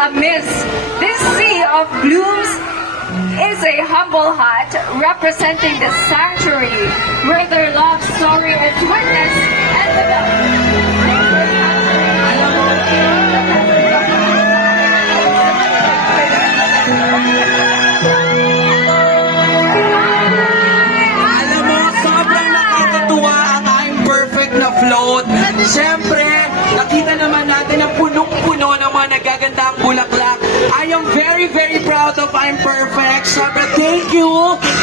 amidst this sea of blooms is a humble hut representing the sanctuary where their love story is witnessed and developed. Alam mo, sobrang nakakatuwa ang I'm Perfect na float. Siyempre, nakita naman natin ang punong-puno ng mga nagagandang bulaklak. I am very, very proud of I'm Perfect. Siyempre, thank you,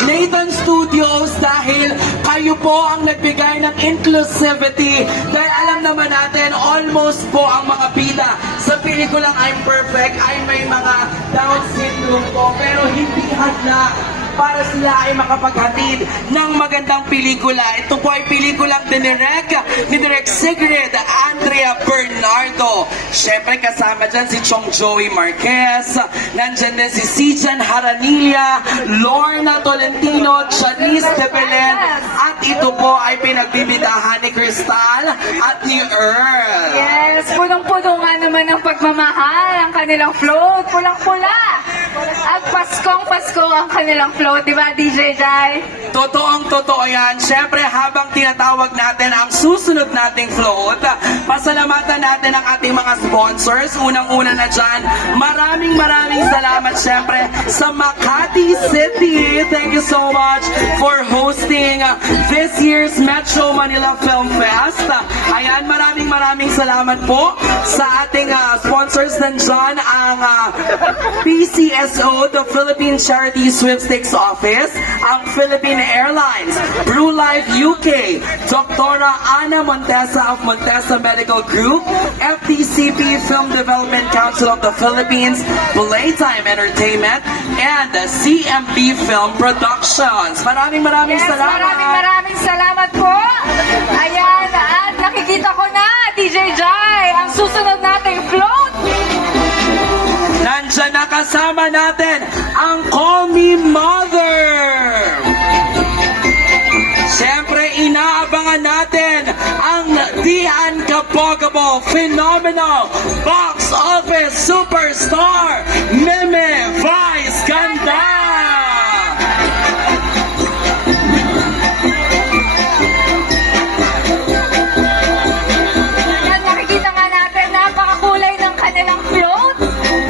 Nathan Studios, dahil kayo po ang nagbigay ng inclusivity. Dahil alam naman natin, almost po ang mga bida sa pelikulang I'm Perfect ay may mga Down syndrome po, pero hindi hadlang para sila ay makapaghatid ng magandang pelikula. Ito po ay pelikulang ni Direk Sigrid Andrea Bernardo. Siyempre kasama dyan si Chong Joey Marquez, nandyan din si Sijan Haranilla, Lorna Tolentino, Janice de Belen, at ito po ay pinagbibidahan ni Crystal at ni Earl. Yes, punong-puno nga naman ang pagmamahal ang kanilang float, pulang-pula. At Paskong-Pasko ang kanilang float, di ba DJ Jai? Totoong-totoo yan. Siyempre, habang tinatawag natin ang susunod nating float, pasalamatan natin ang ating mga sponsors. Unang-una na dyan, maraming salamat siyempre sa Makati City. Thank you so much for hosting this year's Metro Manila Film Fest. Ayan, maraming salamat po sa ating sponsors. Nandyan ang PCSO, the Philippine Charity Sweepstakes Office, ang Philippine Airlines, Blue Life UK, Dr. Ana Montesa of Montesa Medical Group, FDCP Film Development Council of the Philippines, Playtime Entertainment, and CMB Film Productions. Maraming Yes, salamat. maraming salamat po. Ayan, at nakikita ko na, DJ Jai, ang susunod nating float. Nandyan na kasama natin ang Call Me Mother. Siyempre, inaabangan natin ang The Uncapogable Phenomenal Box Office Superstar, Meme Vice Ganda. Ayan, nakikita nga natin, napakakulay ng kanilang float.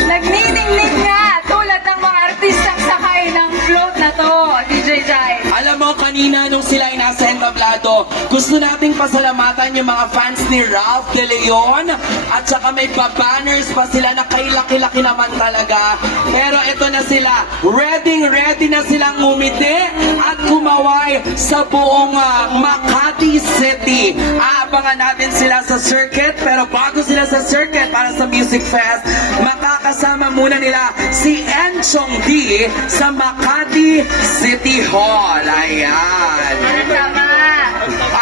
Nagniningning nga, tulad ng mga artistang sakay ng float na to, DJ Jai. Alam mo, kanina nung sila ay nasa entablado, gusto nating pasalamatan yung mga fans ni Ralph De Leon at saka may pa-banners pa sila na kay laki-laki naman talaga. Pero ito na sila, ready na silang ngumiti at kumaway sa buong Makati City. Aabangan natin sila sa circuit, pero bago sila sa circuit para sa Music Fest, makakasama muna nila si Enchong D sa Makati City Hall. Ayan. Tama.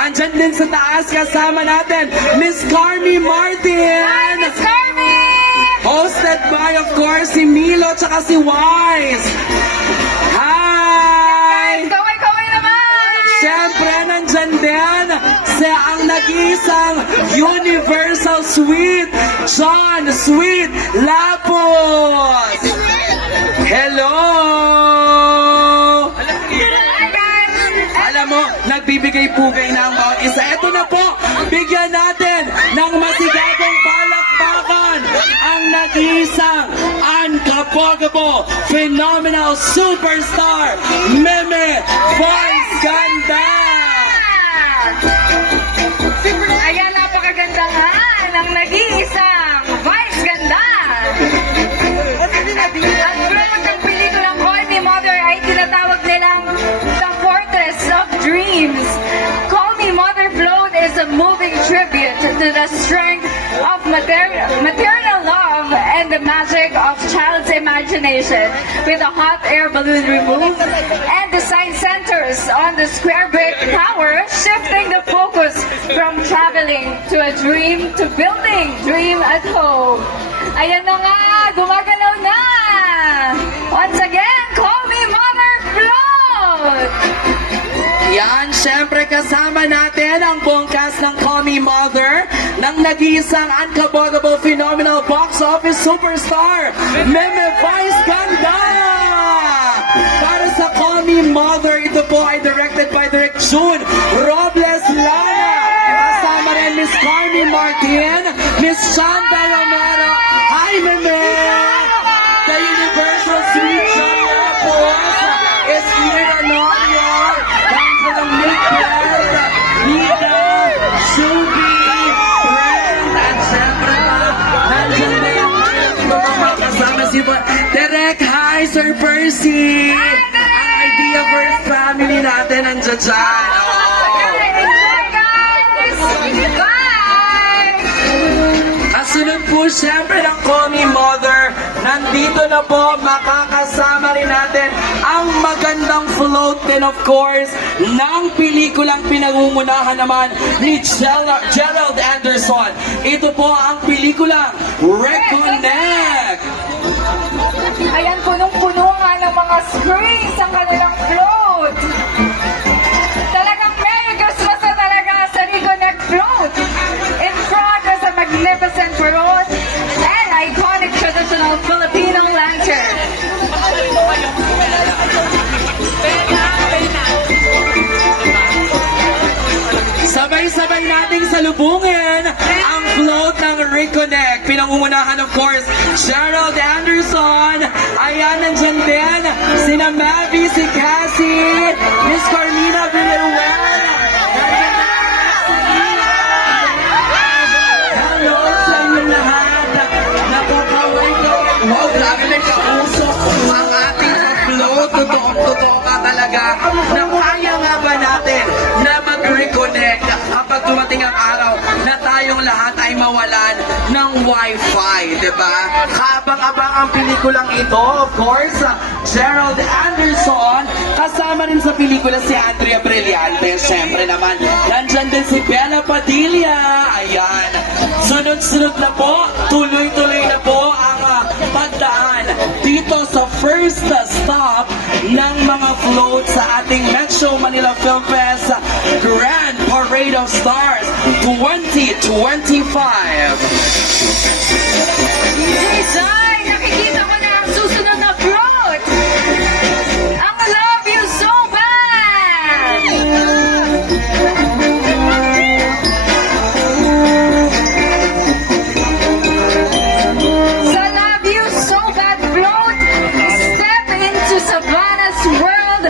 Andyan din sa taas kasama natin, Miss Carmi Martin. Hi, Miss Carmen! Hosted by, of course, si Milo tsaka si Wise. Hi! Kaway naman! Siyempre, nandyan din sa ang nag-iisang Universal Sweet, John Sweet Lapos. Hello! Hi, guys! Alam mo, nagbibigay-pugay na ang bawat isa. Ito na po, bigyan natin ng masigabong palakpakan ang nag-iisang uncapogable, phenomenal superstar, Meme Vice Ganda! Ayan, napakaganda nga ng nag-iisang Vice Ganda. At float ng pelikulang Call Me Mother ay tinatawag nilang The Fortress of Dreams. Call Me Mother Float is a moving tribute to the strength of maternal love and the magic of child's imagination, with a hot air balloon removed and design centers on the square brick tower, shifting the focus from traveling to a dream to building dream at home. Ayan na nga, gumagalaw na! Once again, Call Me Mother Float! Ayan, syempre kasama natin ang buong cast ng Call Me Mother ng nag-iisang unforgettable phenomenal box office superstar, Meme Vice Ganda! Para sa Call Me Mother, ito po ay directed by Direk June Robles Lana. Kasama rin Miss Carmi Martin, Miss Shanda Romero. Hi, Meme! The Universal Sweet Jaya po is here on audio. Thanks to Miguel, Nina, Shubi, Brent, at syempre pa, nandiyan na yung mga kasama si Direk. Hi, Sir Percy! Ang Idea First family natin nandiyan dyan. Enjoy, guys! Bye! Kasunod po siyempre ng Call Me Mother. Nandito na po, makakasama rin natin ang magandang float din of course ng pelikulang pinangungunahan naman ni Gerald Anderson. Ito po ang pelikulang Reconnect. Ayan, punong-puno nga ng mga screens ang kanilang float. Talagang Merry Christmas na talaga sa Reconnect float. In front is a magnificent parade and iconic traditional Filipino lantern. Sabay-sabay nating salubungin ang float ng Reconnect. Pinangungunahan of course, Gerald Anderson. Ayan, nandyan din sina Mavi, si Cassie, Miss Carmina Villaruel. Hello sa inyo lahat. Napakaway ko. Wow, grabe may kausok ang ating float. Totoo ka talaga na kaya nga ba natin na mag-reconnect kapag dumating ang araw na tayong lahat ay mawalan ng Wi-Fi, di ba? Kaabang-abang ang pelikulang ito, of course, Gerald Anderson, kasama rin sa pelikula si Andrea Brillante, syempre naman, nandyan din si Bella Padilla, ayan. Sunod-sunod na po, tuloy-tuloy na po ang pagdaan dito sa first stop ng mga float sa ating Metro Manila Film Fest Grand Parade of Stars 2025. Jai, nakikita ko na ang susunod na float. Ang Love You So Bad. Sa Love You So Bad float, step into Savannah's world,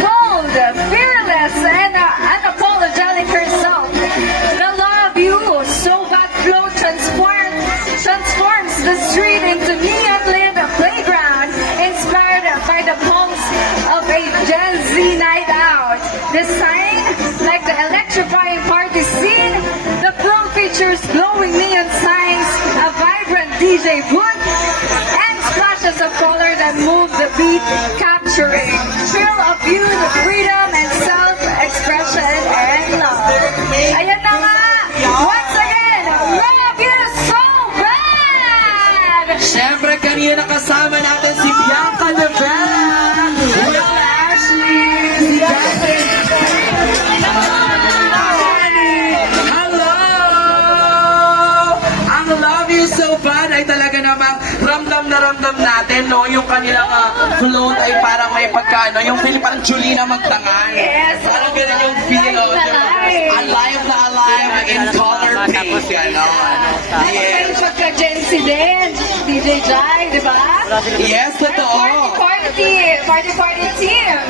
bold, fearless, and unapologetic herself. The Love You So Bad float transforms the street into neon-lit playground, inspired by the pulse of a Gen Z night out. Designed like the electrifying party scene, the float features glowing neon signs, a vibrant DJ booth, and splashes of color that move the beat, capturing thrill of youth, freedom, and self-expression and love. Ayan na nga! Once again, Love You So Bad! Siyempre, kanina kasama natin si Bianca Nevera, Will Ashley, si Justin. Hello! Ang Love You So Bad ay talaga namang ramdam na ramdam natin, no? Yung kanilang float ay parang may pagkano, yung feel parang Julina magtangal. Yes. Parang ganun yung feel, no? Alive na alive. Alive na alive in color pink, gano'n. Yes. Yes. Kayo pagka-Gen Z din, DJ Jai, di ba? Yes, totoo. Party team.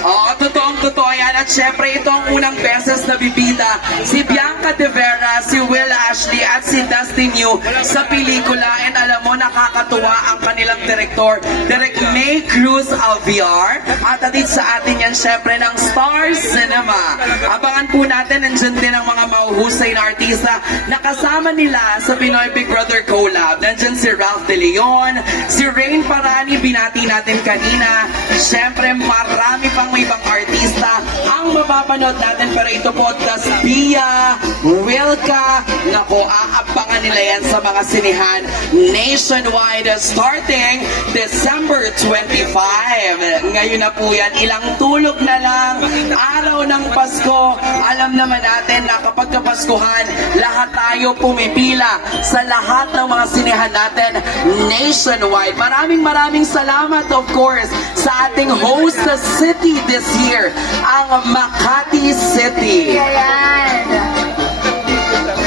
Oo, totoo yan. At syempre, ito ang unang beses na bibida si Bianca De Vera, si Will Ashley, at si Dustin Yu sa pelikula. And alam mo, nakakatuwa ang kanilang direktor, Direk May Cruz Alviar. At atid sa atin yan, syempre, ng Star Cinema. Abangan po natin, nandyan din ang mga mahuhusay na artista na kasama nila sa Pinoy Big Brother Collab. Nandyan si Ralph De Leon, si Rain Parani, binati natin kanina. Syempre, marami pang ibang artista ang mapapanood natin pero ito podcast Bia, Wilka, nako, aabangan nila yan sa mga sinihan nationwide starting December 25. Ngayon na po yan, ilang tulog na lang, araw ng Pasko. Alam naman natin na kapag kapaskuhan, lahat tayo pumipila sa lahat ng mga sinihan natin nationwide. Maraming salamat of course sa ating host city this year, ang Makati City. Ayan.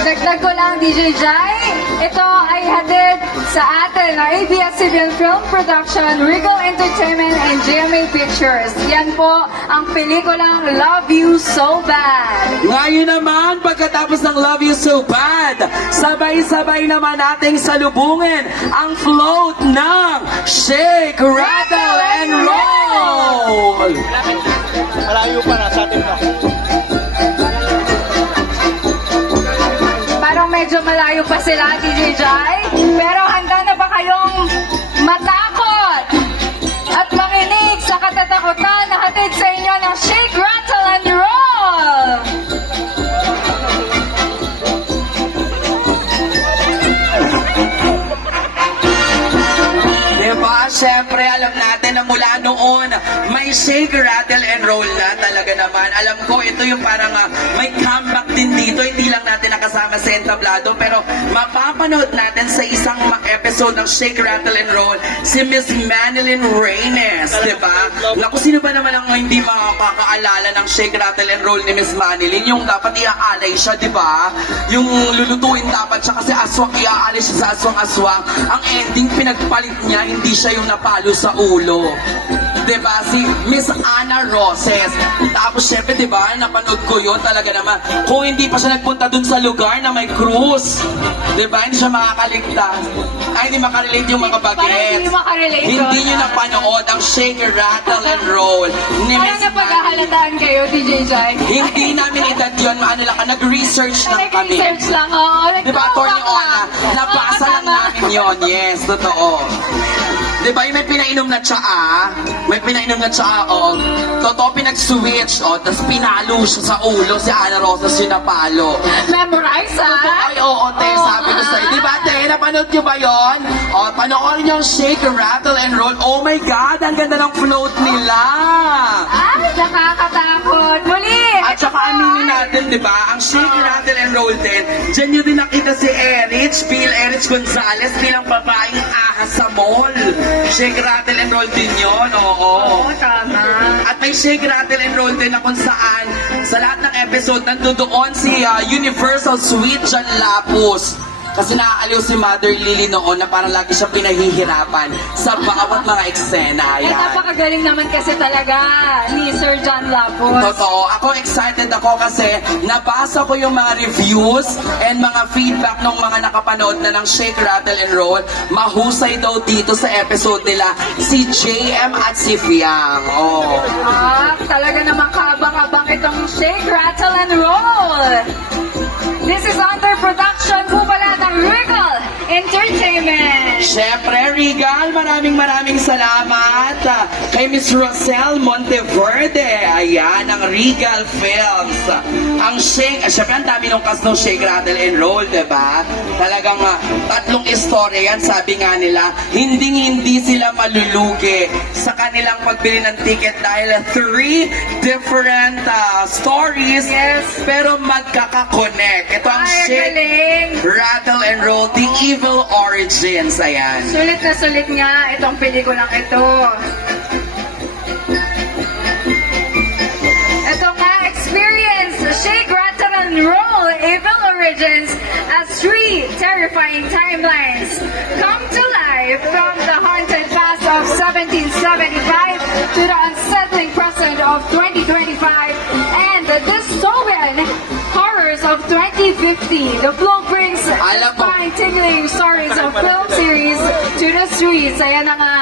Dagdag ko lang, DJ Jai, ito ay hatid sa atin ng ABS-CBN Film Production, Regal Entertainment, and GMA Pictures. Yan po ang pelikulang Love You So Bad. Ngayon naman, pagkatapos ng Love You So Bad, sabay-sabay naman nating salubungin ang float ng Shake, Rattle, and Roll! Malayo pa na, sa atin pa. Parang medyo malayo pa sila, DJ Jai. Pero handa na ba kayong matakot at makinig sa katatakutan na hatid sa inyo ng Shake, Rattle, and Roll? Diba? Siyempre, alam natin na mula noon, may Shake, Rattle, and Roll na talaga naman. Alam ko, ito yung parang may comeback din dito. Hindi lang natin nakasama sa entablado, pero mapapanood natin sa isang episode ng Shake, Rattle, and Roll si Miss Manilyn Reynes. Diba? Naku, sino ba naman ang hindi makakaalala ng Shake, Rattle, and Roll ni Miss Manilyn? Yung dapat iaalay siya, diba? Yung lulutuin dapat siya kasi aswang, iaalay siya sa aswang-aswang. Ang ending, pinagpalit niya, hindi siya yung napalo sa ulo. Diba? Si Miss Ana Roses. Tapos syempre, diba, napanood ko yun talaga naman. Kung hindi pa siya nagpunta dun sa lugar na may cruise, diba, hindi siya makakaligtas. Ay, hindi makarelate yung mga Parang bagets. hindi makarelate Hindi doon. nyo napanood ang Shake, Rattle, and Roll ni Parang Miss Manilyn. napaghahalataan kayo, DJ Jai. Hindi namin edad yun, ano lang, nag-research lang kami. Nag-research lang, oo. Diba, Atty. Ona, nabasa lang namin yun. Yes, totoo. Diba, yung may pinainom na tsaa? May pinainom na tsaa, oh. Totoo, pinag-switch, oh. Tapos pinalo siya sa ulo, si Ana Rosas yung napalo. Memorize, ha? Ay, oo, te, sabi ko sa'yo. Diba, te, napanood nyo ba yun? O, panoorin nyo yung Shake, Rattle, and Roll. Oh my God, ang ganda ng float nila. Ay, nakakatakot. Muli! At ito saka po, aminin natin, di ba, ang Shake, Rattle, and Roll din, dyan nyo din nakita si Bill Erich Gonzalez bilang babaeng ahas sa mall. Shake, Rattle, and Roll din yun, oo. Oo, tama. At may Shake, Rattle, and Roll din na kung saan sa lahat ng episode nandoon si Universal Sweet John Lapus. Kasi naaaliw si Mother Lily noon na parang lagi siya pinahihirapan sa bawat mga eksena. Ay, Yan. napakagaling naman kasi talaga ni Sir John Lapos. Totoo. Ako excited ako kasi nabasa ko yung mga reviews and mga feedback ng mga nakapanood na ng Shake, Rattle, and Roll. Mahusay daw dito sa episode nila si JM at si Fiang. Oh. Ah, talaga namang kabang-abang itong Shake, Rattle, and Roll. This is under production po pala ng Regal Entertainment. Siyempre, Regal, maraming salamat kay Miss Rosel Monteverde. Ayan, ang Regal Films. Ang Shake, siyempre, ang dami nung cast ng Shake, Rattle, and Roll, diba? Talagang tatlong istorya yan, sabi nga nila, hindi sila malulugi sa kanilang pagbili ng ticket dahil 3 different stories, Yes. pero magkaka-connect. Ito ang Ay, ang Shake, galing. Rattle, and Roll, The Evil Origins. Ayan. Sulit na sulit nga itong pelikulang ito. Ito nga, experience Shake, Rattle, and Roll Evil Origins as 3 terrifying timelines come to life from the haunted past of 1775 to the unsettling present of 2025 and the dystopian horrors of 2050. The flow brings Alam mo. spine-tingling stories of film series to the streets. Ayan na nga.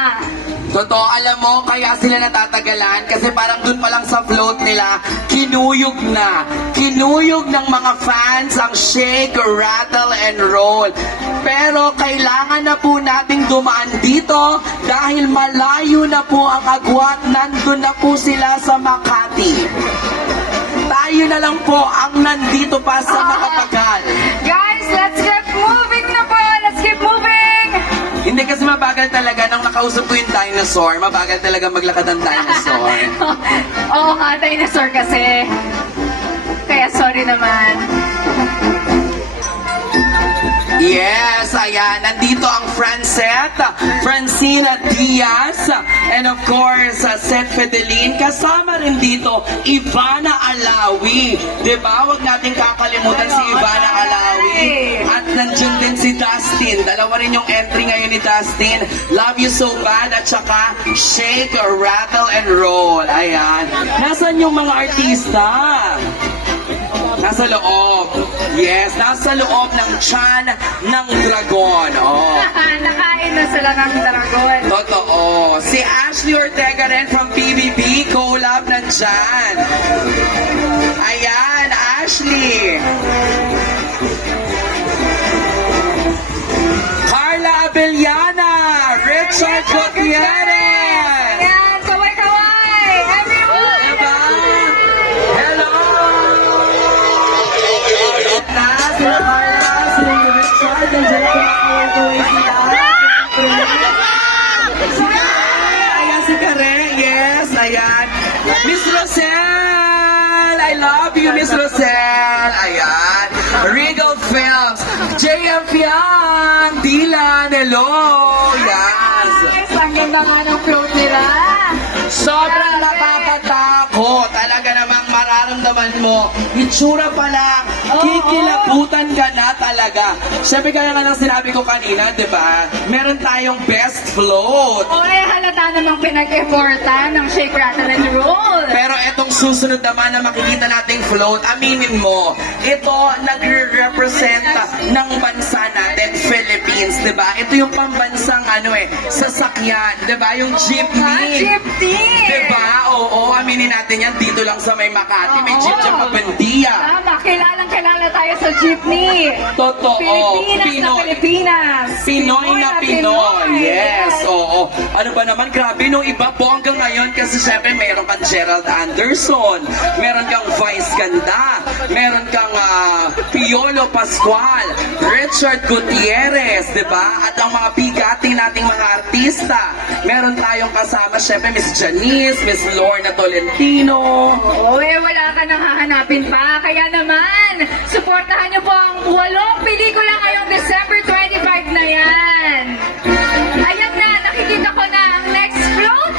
Totoo, alam mo, kaya sila natatagalan kasi parang dun pa lang sa float nila, kinuyog na. Kinuyog ng mga fans ang Shake, Rattle, and Roll. Pero kailangan na po nating dumaan dito dahil malayo na po ang agwat. Nandun na po sila sa Makati. tayo na lang po ang nandito pa sa makapagal. Guys, let's get moving na po! Let's keep moving! Hindi kasi mabagal talaga. Nung nakausap ko yung dinosaur, mabagal talaga maglakad ang dinosaur. Oo nga, dinosaur kasi. Kaya sorry naman. Yes, ayan. Nandito ang Francina Diaz, and of course, Seth Fedelin. Kasama rin dito, Ivana Alawi. Diba? Huwag natin kakalimutan si Ivana Alawi. At nandiyan din si Dustin. Dalawa rin yung entry ngayon ni Dustin. Love You So Bad at saka Shake, Rattle, and Roll. Ayan. Nasaan yung mga artista? Nasa loob. Yes, nasa loob ng tiyan ng dragon. Oh. Nakain na sila ng dragon. Totoo. Si Ashley Ortega rin from PBB, collab nandyan. Ayan, Ashley. Carla Abellana, Richard Gutierrez. Ayan, kaway-kaway! Everyone! Diba? Hello! Si Carla, si Richard, nandiyan po ang kaway-kaway sila. Ayan si Kare, yes, ayan. Miss Rosel, I love you, Miss Rosel. Ayan. Regal Films, JM Fiang, Dylan, hello. Yes. Guys, ang ganda nga ng float nila. Sobrang nakakatakot. Talaga namang mararamdaman mo. Itsura pa lang. Kikilabutan ka na talaga. Siyempre kaya nga nang sinabi ko kanina, di ba? Meron tayong best float. O eh, halata namang pinag-effortan ng Shake, Rattle, and Roll. Pero etong susunod naman na makikita nating float, aminin mo, ito nagre-represent ng bansa natin, Philippines, di ba? Ito yung pambansang sasakyan, di ba? Yung jeepney. Jeepney! Diba? Oo, aminin natin yan dito lang sa may Makati. May jeep dyan pa Bandia. Tama, kilalang-kilala tayo sa jeepney. Totoo. Pilipinas na Pilipinas. Pinoy na Pinoy. Yes, oo. Ano ba naman, grabe, nung iba po hanggang ngayon kasi syempre meron kang Gerald Anderson, meron kang Vice Ganda, meron kang Piolo Pascual, Richard Gutierrez, diba? At ang mga bigating nating mga artista. Meron tayong kasama, syempre, Miss Janice, Miss Lorna Tolentino. Oo, eh, wala ka nang hahanapin pa. Kaya naman, suportahan niyo po ang 8 pelikula ngayong December 25 na yan. Ayan na, nakikita ko na ang next float.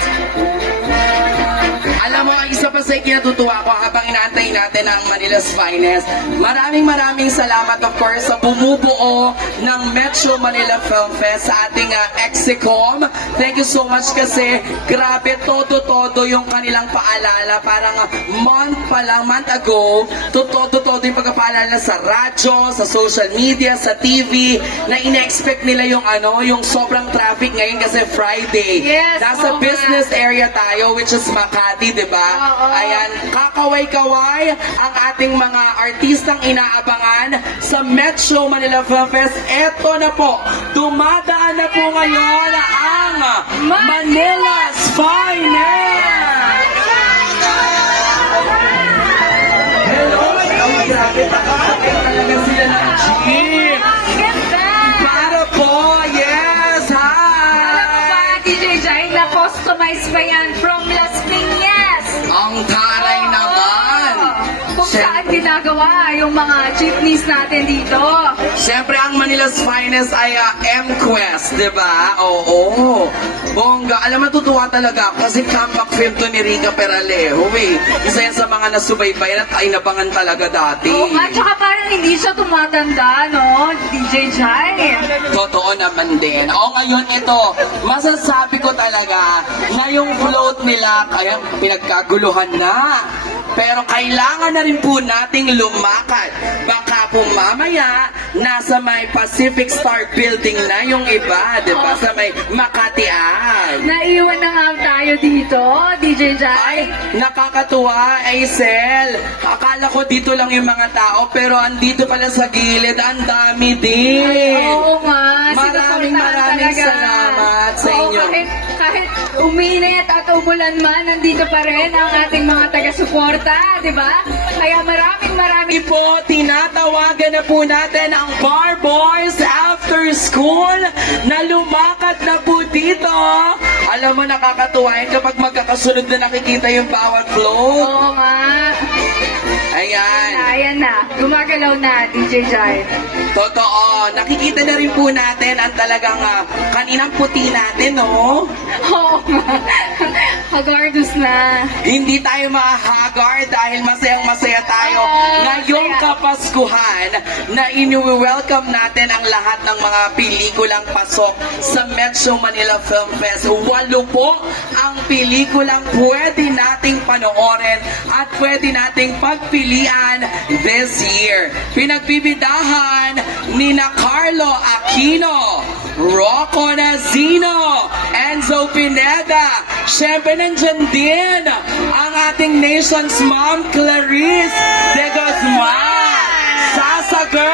Alam mo, ang isa pa sa ikinatutuwa ko habang inaantay natin ang Manila's Finest, maraming salamat of course sa bumubuo ng Metro Manila Film Fest sa ating Exicom. Thank you so much kasi grabe, todo yung kanilang paalala. Parang month ago, todo yung pagpapaalala sa radyo, sa social media, sa TV, na ina-expect nila yung sobrang traffic ngayon kasi Friday. Yes, Nasa oo nga. business area tayo, which is Makati, di ba? Oo. Ayan, kakaway-kaway ang ating mga artistang inaabangan sa Metro Manila Film Fest. Eto na po, dumadaan na po ngayon ang Manila's Finest! Hello! Oh, grabe, pakakapit talaga sila ng jeep. Ang ganda! Para po, yes, Alam mo ba, hi! DJ Jai, na-customize pa yan from Las Piñas. Ang taray naman! Kung saan ginagawa yung mga jeepneys natin dito. Siyempre, ang Manila's Finest ay M-Quest, di ba? Oo. Bongga. Alam, natutuwa talaga ako kasi comeback film to ni Rica Peralejo, eh. Isa yan sa mga nasubaybayan at inabangan talaga dati. Oo nga, tsaka parang hindi siya tumatanda, no? DJ Jai. Totoo naman din. O ngayon ito, masasabi ko talaga na yung float nila kaya pinagkaguluhan na. Pero kailangan na rin po nating lumakad. Baka po mamaya, nasa may Pacific Star Building na yung iba, di ba? Sa may Makatian. Naiwan na nga tayo dito, DJ Ay, Jai. nakakatuwa, Aisel. Akala ko dito lang yung mga tao, pero andito pala sa gilid, ang dami din. Oo nga. Maraming sinusuportahan talaga. salamat sa Oo, inyo. Kahit kahit uminit at umulan man, nandito pa rin ang ating mga taga-suporta, di ba? Kaya maraming Po, tinatawagan na po natin ang Bar Boys After School na lumakad na po dito. Alam mo, nakakatuwa yun kapag magkakasunod na nakikita yung bawat float. Oo nga. Ayan. Ayan na. Gumagalaw na, DJ Jai. Totoo. Nakikita na rin po natin ang talagang kaninang puti natin, no? Oo nga. Hagardos na. Hindi tayo mahahagar dahil masayang-masaya tayo. Ngayong masaya. Kapaskuhan na ini-welcome natin ang lahat ng mga pelikulang pasok sa Metro Manila Film Fest. 8 po ang pelikulang pwede nating panoorin at pwede nating pagpilian this year. Pinagbibidahan ni na Carlo Aquino, Rocco Nazino, Enzo Pineda. Siyempre nandyan din ang ating nation's mom, Clarice de Guzman. Sasa Girl!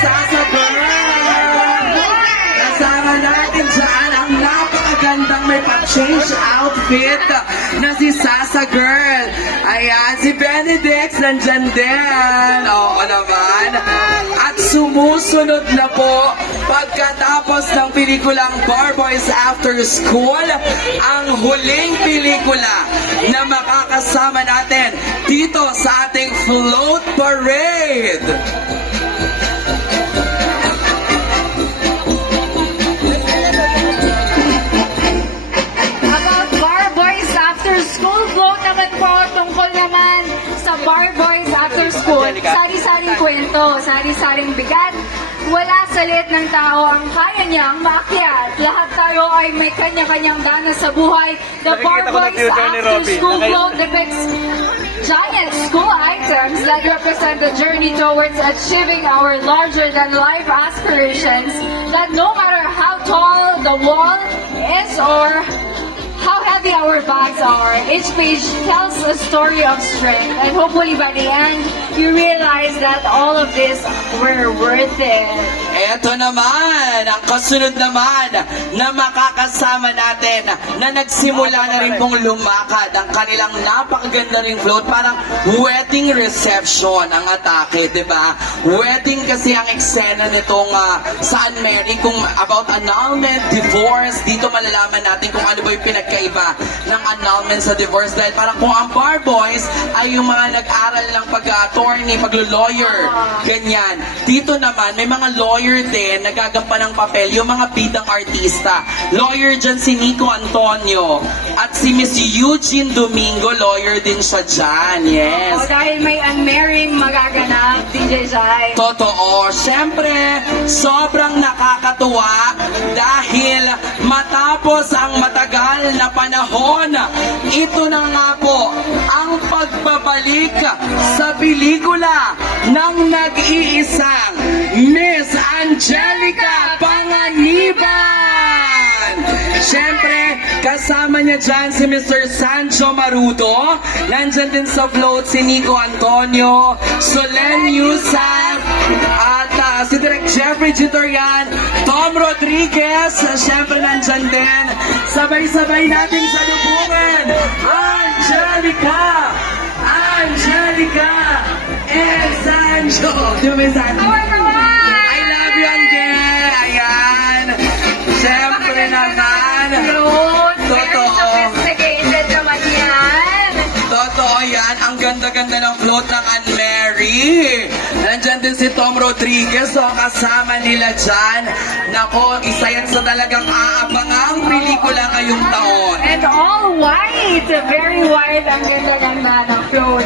Sasa Girl! Kasama natin dyan ang napakagandang may pa-change outfit na si Sasa Girl. Ayan, si Benedict nandyan din. Oo naman. At sumusunod na po pagkatapos ng pelikulang Bar Boys After School, ang huling pelikula na makakasama natin dito sa ating Float Parade. About Bar Boys After School float naman po, tungkol naman sa Bar Boys After School. Sari-saring kwento, sari-saring bigat. Wala sa liit ng tao ang kaya niyang maakyat. Lahat tayo ay may kanya-kanyang dana sa buhay. The Bar Nakikita ko na Boys future ni After Robby. School float depicts giant school items that represent the journey towards achieving our larger-than-life aspirations. That no matter how tall the wall is or how heavy our bags are, each page tells a story of strength. And hopefully by the end, you realize that all of this were worth it. Eto naman, ang kasunod naman na makakasama natin na nagsimula na rin pong lumakad ang kanilang napakaganda ring float. Parang wedding reception ang atake, di ba? Wedding kasi ang eksena nitong sa Mary kung about annulment, divorce. Dito malalaman natin kung ano ba yung pinagkaiba ng annulment sa divorce. Dahil parang kung ang Bar Boys ay yung mga nag-aral ng pag-attorney, pag-lawyer, ganyan. Dito naman, may mga lawyer din nagagampan ng papel, yung mga bidang artista. Lawyer dyan si Nico Antonio at si Miss Eugene Domingo, lawyer din siya dyan. Yes. O dahil may unmarrying magaganap, DJ Jai. Totoo. Siyempre, sobrang nakakatuwa dahil matapos ang matagal na panahon, ito na nga po ang pagbabalik sa pelikula ng nag-iisang Miss Angelica Panganiban. Siyempre, kasama niya dyan si Mr. Sancho Marudo. Nandyan din sa float si Nico Antonio, Solen Yusaf, at si Direk Jeffrey Gitorian, Tom Rodriguez, siyempre nandyan din. Sabay-sabay natin salubungan, Angelica! Angelica! And Sancho! Di ba may Sancho? I love you, Angel! Ayan! Siyempre naman! Yun, Totoo. very sophisticated naman yan. Totoo yan. Ang ganda-ganda ng float ng Anne-Mary. Nandyan din si Tom Rodriguez. So, kasama nila dyan. Nako, isa yan sa talagang aabangang pelikula ngayong taon. And all white. Very white. Ang ganda-ganda ng float.